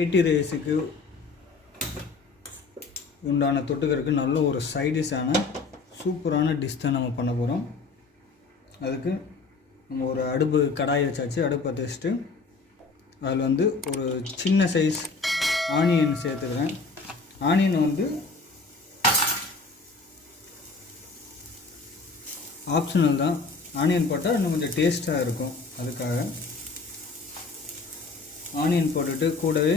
Variety ரைஸுக்கு உண்டான தொட்டுக்கிறதுக்கு நல்ல ஒரு சைடிஷான சூப்பரான டிஷ் தான் நம்ம பண்ண போகிறோம். அதுக்கு நம்ம ஒரு அடுப்பு கடாயை வச்சாச்சு. அடுப்பு பற்ற வச்சுட்டு அதில் வந்து ஒரு சின்ன சைஸ் ஆனியன் சேர்த்துக்கிறேன். ஆனியன் வந்து ஆப்ஷனல் தான். ஆனியன் போட்டால் இன்னும் கொஞ்சம் டேஸ்ட்டாக இருக்கும். அதுக்காக ஆனியன் போட்டுட்டு கூடவே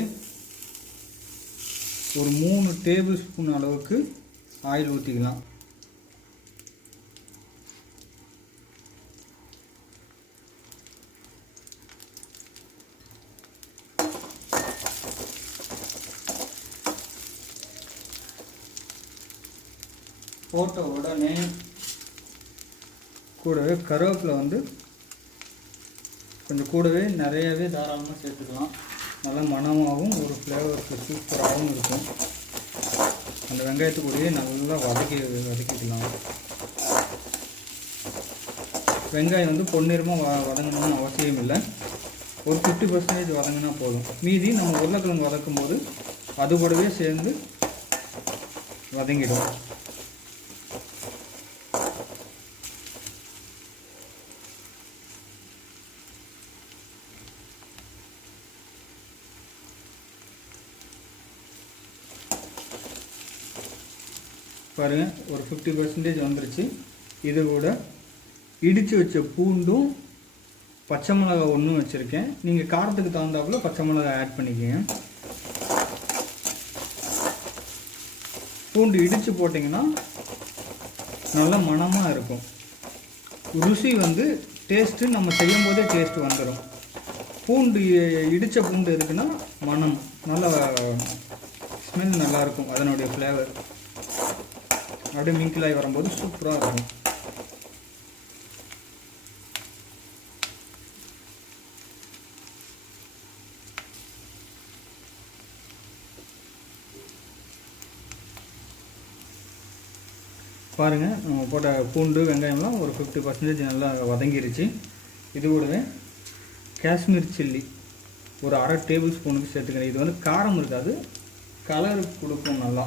ஒரு 3 டேபிள் ஸ்பூன் அளவுக்கு ஆயில் ஊற்றிக்கலாம். போட்ட உடனே கூடவே கருவேப்பிலை வந்து கொஞ்சம் கூடவே நிறையவே தாராளமாக சேர்த்துக்கலாம். நல்லா மணமாகவும் ஒரு ஃப்ளேவருக்கு சூப்பராகவும் இருக்கும். அந்த வெங்காயத்துக்கூடயே நல்லா வதக்கிக்கலாம். வெங்காயம் வந்து பொன்னிறமாக வதங்கணும்னு அவசியம் இல்லை. ஒரு 50% வதங்கினா போதும். மீதி நம்ம உருளைக்கிழங்கு வதக்கும் போது அது கூடவே சேர்ந்து வதங்கிடும். பாருங்கள், ஒரு 50% வந்துருச்சு. இது கூட இடித்து வச்ச பூண்டும் பச்சை மிளகா ஒன்றும் வச்சுருக்கேன். நீங்கள் காரத்துக்கு தகுந்தாப்புல பச்சை மிளகா ஆட் பண்ணிக்கோங்க. பூண்டு இடித்து போட்டிங்கன்னா நல்ல மணமாக இருக்கும். ருசி வந்து டேஸ்ட்டு நம்ம செய்யும் போதே டேஸ்ட்டு வந்துடும். பூண்டு இடித்த பூண்டு இருக்குன்னா மணம் நல்லா ஸ்மெல் நல்லாயிருக்கும். அதனுடைய ஃப்ளேவர் அப்படியே மிங்கிலாகி வரும்போது சூப்பராக இருக்கும். பாருங்கள், நம்ம போட்ட பூண்டு வெங்காயம்லாம் ஒரு 50% நல்லா வதங்கிருச்சு. இது கூடவே காஷ்மீர் சில்லி ஒரு 1/2 டேபிள் ஸ்பூனுக்கு சேர்த்துக்கிறேன். இது வந்து காரம் இருக்காது, கலர் கொடுக்கும். நல்லா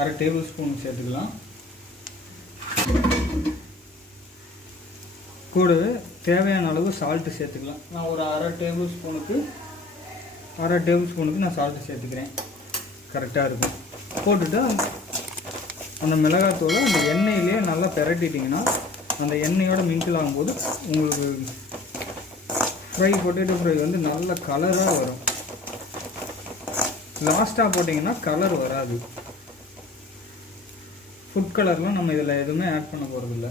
1/2 டேபிள் ஸ்பூன் சேர்த்துக்கலாம். கூடவே தேவையான அளவு சால்ட்டு சேர்த்துக்கலாம். நான் ஒரு 1/2 டேபிள் ஸ்பூனுக்கு நான் சால்ட்டு சேர்த்துக்கிறேன். கரெக்டாக இருக்கும். போட்டுட்டு அந்த மிளகாத்தூளை அந்த எண்ணெயிலே நல்லா பிரட்டிட்டிங்கன்னா அந்த எண்ணெயோட மிங்கிள் ஆகும்போது உங்களுக்கு பொட்டேட்டோ ஃப்ரை வந்து நல்ல கலராக வரும். லாஸ்ட்டாக போட்டிங்கன்னா கலர் வராது. ஃபுட் கலர்லாம் நம்ம இதில் எதுவுமே ஆட் பண்ண போகிறதில்ல.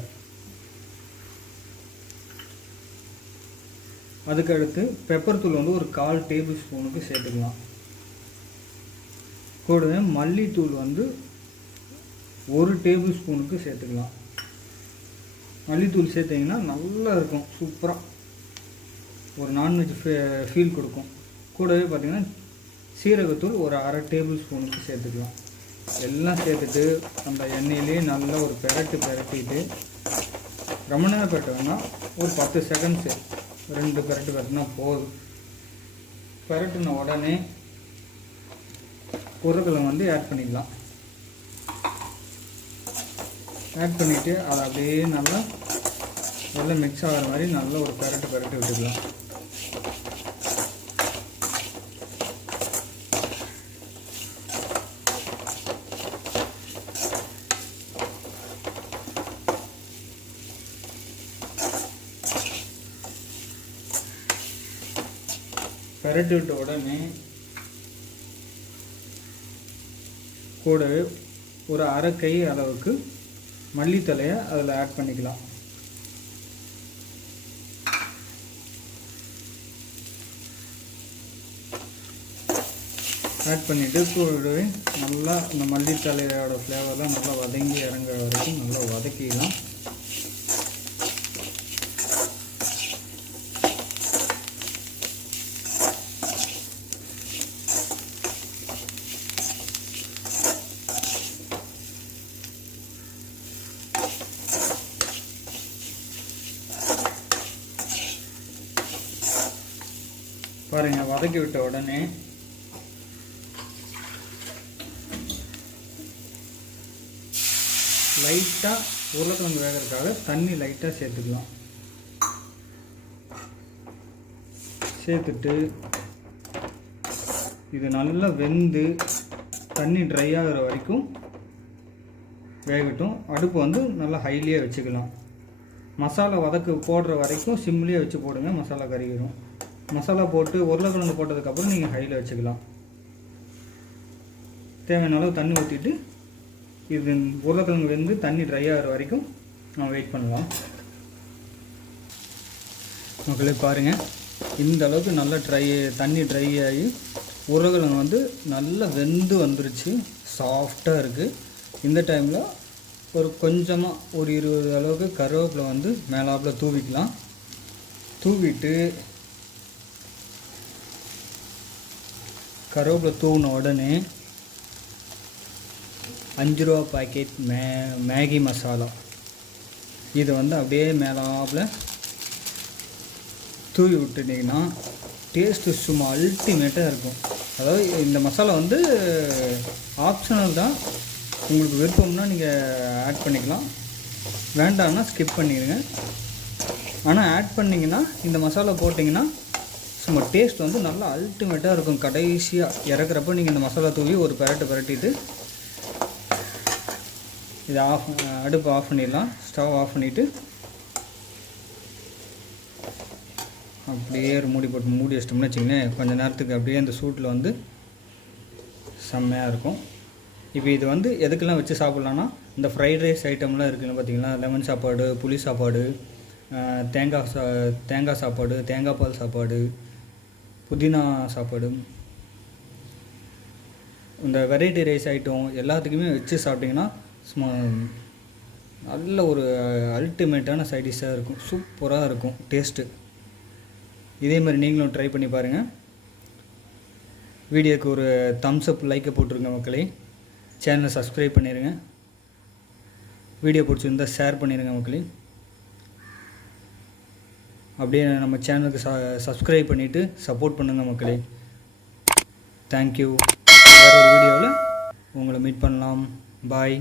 அதுக்கடுத்து பெப்பர் தூள் வந்து ஒரு 1/4 டேபிள் ஸ்பூனுக்கு சேர்த்துக்கலாம். கூடவே மல்லித்தூள் வந்து 1 டேபிள் ஸ்பூனுக்கு சேர்த்துக்கலாம். மல்லித்தூள் சேர்த்திங்கன்னா நல்லா இருக்கும், சூப்பராக ஒரு நான்வெஜ் ஃபீல் கொடுக்கும். கூடவே பார்த்திங்கன்னா சீரகத்தூள் ஒரு 1/2 டேபிள் ஸ்பூனுக்கு சேர்த்துக்கலாம். எல்லாம் சேர்த்துட்டு அந்த எண்ணெயிலே நல்லா ஒரு பிரட்டிட்டு ரொம்ப நேரம் பிரட்டுவேன்னா ஒரு 10 செகண்ட்ஸு 2 பிரட்டுனா போதும். பிரட்டின உடனே உருளைக்கிழங்கு வந்து ஆட் பண்ணிக்கலாம். ஆட் பண்ணிவிட்டு அதை அப்படியே நல்லா மிக்ஸ் ஆகிற மாதிரி நல்லா ஒரு பிரட்டு விட்டுக்கலாம். பிரட்டி விட்ட உடனே கூடவே ஒரு 1/2 கை அளவுக்கு மல்லித்தலையை அதில் ஆட் பண்ணிக்கலாம். ஆட் பண்ணிவிட்டு கூடவே நல்லா இந்த மல்லித்தலையோட ஃப்ளேவர்லாம் நல்லா வதங்கி இறங்குற வரைக்கும் நல்லா வதக்கிக்கலாம். பாருங்கள், வதக்கி விட்ட உடனே லைட்டாக உருளைக்கிழங்கு வேகிறதுக்காக தண்ணி லைட்டாக சேர்த்துக்கலாம். சேர்த்துட்டு இது நல்லா வெந்து தண்ணி ட்ரை ஆகிற வரைக்கும் வேகட்டும். அடுப்பு வந்து நல்லா ஹைலியாக வச்சுக்கலாம். மசாலா போடுற வரைக்கும் சிம்லேயே வச்சு போடுங்க, மசாலா கறிக்கிறோம். மசாலா போட்டு உருளைக்கிழங்கு போட்டதுக்கப்புறம் நீங்கள் ஹையில் வச்சுக்கலாம். தேவையான அளவு தண்ணி ஊற்றிட்டு இது உருளைக்கிழங்கு வெந்து தண்ணி ட்ரை ஆகிற வரைக்கும் நம்ம வெயிட் பண்ணலாம். மக்களே பாருங்கள், இந்த அளவுக்கு நல்லா தண்ணி ட்ரை ஆகி உருளைக்கிழங்கு வந்து நல்லா வெந்து வந்துருச்சு, சாஃப்டாக இருக்குது. இந்த டைமில் ஒரு கொஞ்சமாக ஒரு 20 அளவுக்கு கருவேப்பிலை வந்து மேலாப்பில் தூவிக்கலாம். தூவிட்டு கருவேப்பிலை தூவின உடனே 5 ரூபா பாக்கெட் மேகி மசாலா இதை வந்து அப்படியே மேலாப்பில் தூவி விட்டுட்டிங்கன்னா டேஸ்ட்டு சும்மா அல்டிமேட்டாக இருக்கும். அதாவது இந்த மசாலா வந்து ஆப்ஷனல் தான், உங்களுக்கு விருப்பம்னா நீங்கள் ஆட் பண்ணிக்கலாம், வேண்டாம்னா ஸ்கிப் பண்ணிடுங்க. ஆனால் ஆட் பண்ணிங்கன்னா இந்த மசாலா போட்டிங்கன்னா சும்மா டேஸ்ட் வந்து நல்லா அல்டிமேட்டாக இருக்கும். கடைசியாக இறக்குறப்போ நீங்கள் இந்த மசாலா தூவி ஒரு பரட்டிட்டு இதை அடுப்பு ஆஃப் பண்ணிடலாம். ஸ்டவ் ஆஃப் பண்ணிவிட்டு அப்படியே ஒரு மூடி வச்சிட்டோம்னு வச்சிங்களேன், கொஞ்சம் நேரத்துக்கு அப்படியே அந்த சூட்டில் வந்து செம்மையாக இருக்கும். இப்போ இது வந்து எதுக்கெல்லாம் வச்சு சாப்பிட்லான்னா, இந்த ஃப்ரைட் ரைஸ் ஐட்டம்லாம் இருக்குதுன்னு பார்த்தீங்கன்னா, லெமன் சாப்பாடு, புளி சாப்பாடு, தேங்காய் சாப்பாடு, தேங்காய் பால் சாப்பாடு, புதினா சாப்பாடு, இந்த வெரைட்டி ரைஸ் ஐட்டம் எல்லாத்துக்குமே வச்சு சாப்பிட்டிங்கன்னா சும்மா நல்ல ஒரு அல்டிமேட்டான சைடிஷ்ஷாக இருக்கும், சூப்பராக இருக்கும் டேஸ்ட்டு. இதே மாதிரி நீங்களும் ட்ரை பண்ணி பாருங்கள். வீடியோக்கு ஒரு தம்ஸ் அப் லைக்கை போட்டுருங்க மக்களே. சேனலை சப்ஸ்கிரைப் பண்ணிடுங்க. வீடியோ பிடிச்சிருந்தால் ஷேர் பண்ணிடுங்க மக்களே. அப்படியே நம்ம சேனலுக்கு சப்ஸ்கிரைப் பண்ணிவிட்டு சப்போர்ட் பண்ணுங்கள் மக்களே. தேங்க்யூ. வேறு ஒரு வீடியோவில் உங்களை மீட் பண்ணலாம். பாய்.